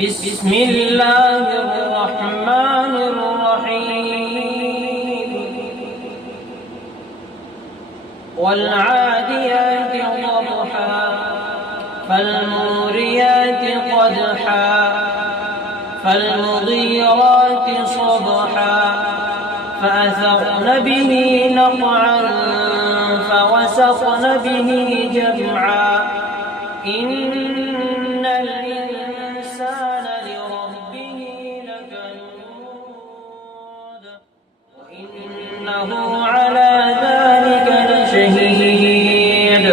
بسم الله الرحمن الرحيم والعاديات ضبحا فالموريات قدحا فالمغيرات صبحا فأثرن به نقعا فوسطن به جمعا إن الإنسان لربه لكنود وإنه على ذلك لشهيد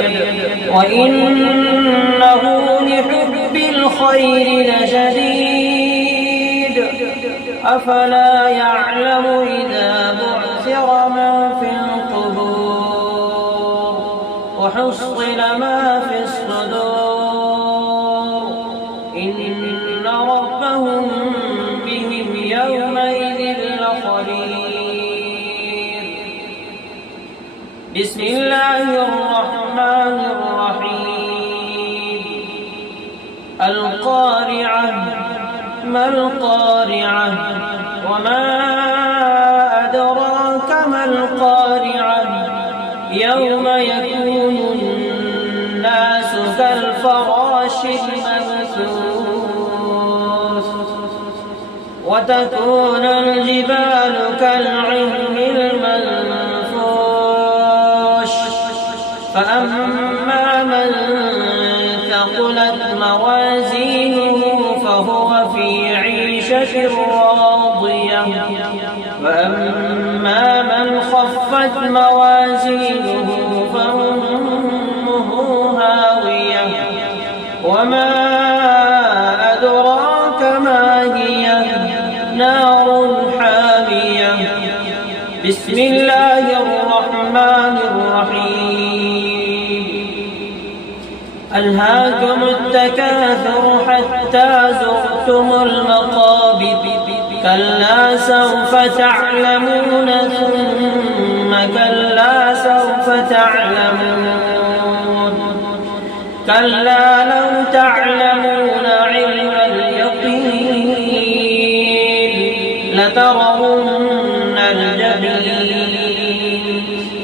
وإنه لحب الخير لشديد أفلا يعلم إذا بعثر من في القبور وحصل ما في الصدور إن ربهم بهم يومئذ لخبير بسم الله الرحمن الرحيم القارعة ما القارعة وما أدراك ما القارعة يوم يكون الناس كالفراش المبثوث وتكون الجبال كالعهن المنفوش فأما من ثقلت موازينه فهو في عيشة راضية وأما من خفت موازينه فأمه هاوية وما أدراك ما هي نار حامية بسم الله الرحمن الرحيم ألهاكم التكاثر حتى زرتم المقابر كلا سوف تعلمون ثم كلا سوف تعلمون كلا لو تعلمون علم اليقين لترون الجحيم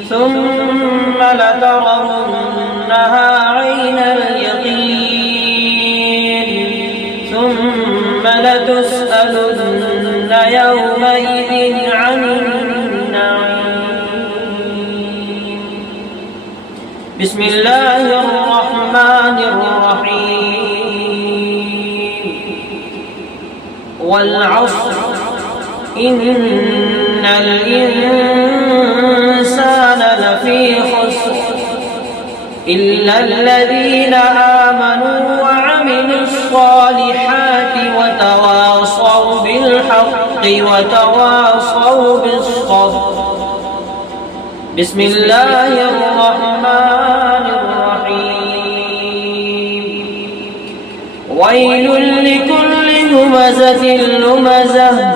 ثم لترونها عين اليقين ثم لتسألن يومئذ عن النعيم بسم الله الرحمن الرحيم والعصر إن الإنسان لفي خسر إلا الذين آمنوا وعملوا الصالحات وتواصوا بالحق وتواصوا بالصبر بسم الله الرحمن الرحيم ويل لكل همزة لمزة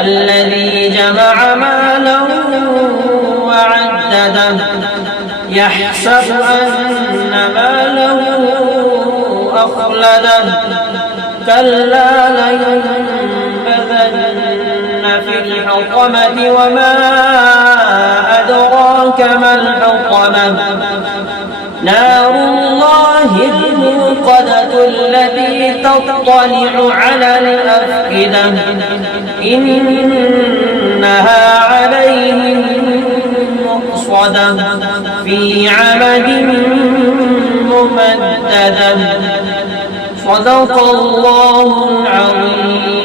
الذي جمع ماله وعدده يحسب أن ماله أخلده كلا لينبذن في الحطمة وما أدراك ما الحطمة نار الله الموقدة التي تطلع على الأفئدة إنها عليهم مؤصدة في عمد ممددة صدق الله العظيم.